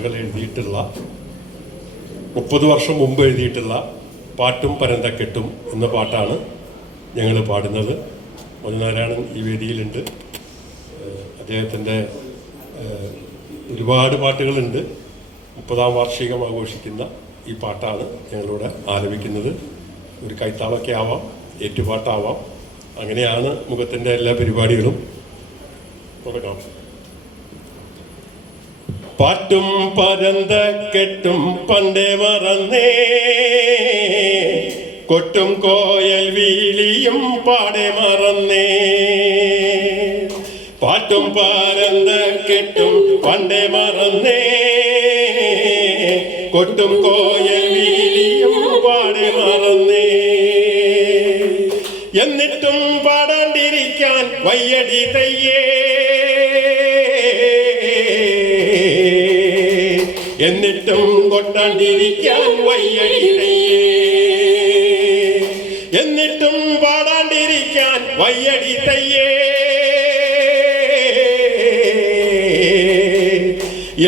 മകൾ എഴുതിയിട്ടുള്ള 30 വർഷം മുമ്പ് എഴുതിയിട്ടുള്ള പാട്ടും പരന്തക്കെട്ടും എന്ന പാട്ടാണ് ഞങ്ങൾ പാടുന്നത്. മധുനാരായണൻ ഈ വേദിയിലുണ്ട്. അദ്ദേഹത്തിൻ്റെ ഒരുപാട് പാട്ടുകളുണ്ട്. 30ാം വാർഷികം ആഘോഷിക്കുന്ന ഈ പാട്ടാണ് ഞങ്ങളിവിടെ ആലപിക്കുന്നത്. ഒരു കൈത്താളൊക്കെ ആവാം, ഏറ്റുപാട്ടാവാം. അങ്ങനെയാണ് മുഖത്തിൻ്റെ എല്ലാ പരിപാടികളും. തുടങ്ങാം. പാട്ടും പരന്തക്കെട്ടും പണ്ടേ മറന്നേ, കൊട്ടും കോയൽ വീലിയും പാടെ മറന്നേ. പാട്ടും പരന്തക്കെട്ടും പണ്ടേ മറന്നേ, കൊട്ടും കോയൽ വീലിയും പാടെ മറന്നേ. എന്നിട്ടും പാടാണ്ടിരിക്കാൻ വയ്യടി തയ്യേ, എന്നിട്ടും കൊട്ടാണ്ടിരിക്കാൻ വയ്യടി തയ്യേ, എന്നിട്ടും പാടാണ്ടിരിക്കാൻ വയ്യടി തയ്യേ,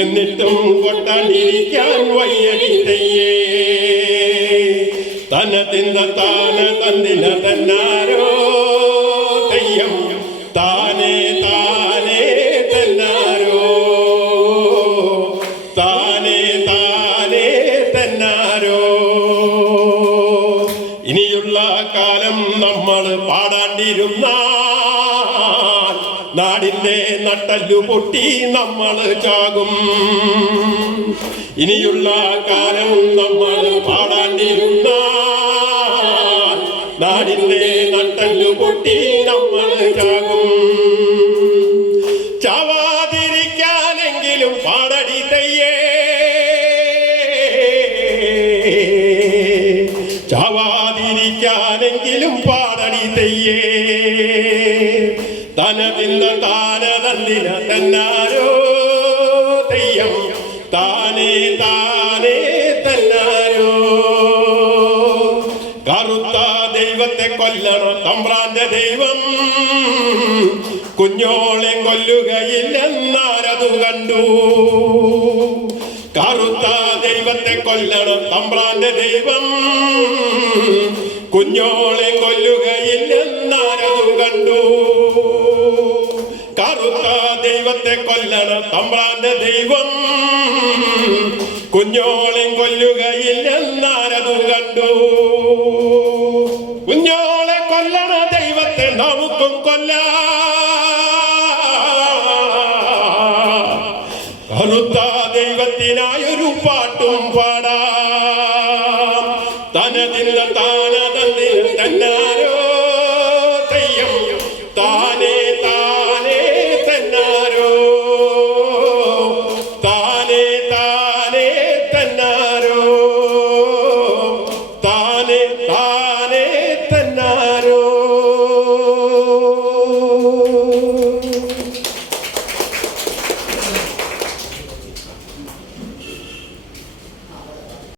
എന്നിട്ടും കൊട്ടാണ്ടിരിക്കാൻ വയ്യടി തയ്യേ. തന തിന്ന താന തന്നിന തന്നാരോ തെയ്യം താനേ താനേ തന്നാരോ, താനേ താനേ തന്നാരോ. ഇനിയുള്ള കാലം നമ്മൾ പാടാണ്ടിരുന്ന നാടിന്റെ നട്ടല്ലു പൊട്ടി നമ്മൾ ചാകും. ഇനിയുള്ള കാലം നമ്മൾ പാടാണ്ടിരുന്ന നാടിന്റെ നട്ടല്ലു പൊട്ടി നമ്മൾ ചാകും. ചാവാതിരിക്കാനെങ്കിലും പാടടി തയ്യേ, ചാവാതിരിക്കാനെങ്കിലും പാടടി തയ്യേ. തന തിന്ന താന തന്നിന തന്നാരോ തെയ്യം താനേ താനേ തന്നാരോ. കറുത്ത ദൈവത്തെ കൊല്ലണം തമ്പ്രാന്റെ ദൈവം, കുഞ്ഞോളെ കൊല്ലുകയില്ലെന്നാരതു കണ്ടു. കറുത്ത ദൈവത്തെ കൊല്ലണം തമ്പ്രാന്റെ ദൈവം, കുഞ്ഞോളെ കൊല്ലുകയില്ലെന്നാരതു കണ്ടു. കറുത്ത ദൈവത്തെ കൊല്ലണം തമ്പ്രാന്റെ ദൈവം, കുഞ്ഞോളെ കൊല്ലുകയില്ലെന്നാരതു കണ്ടു. കുഞ്ഞോളെ കൊല്ലണ ദൈവത്തെ നമുക്കും കൊല്ലാം, കറുത്ത ദൈവത്തിനായൊരു പാട്ടും പാടാം.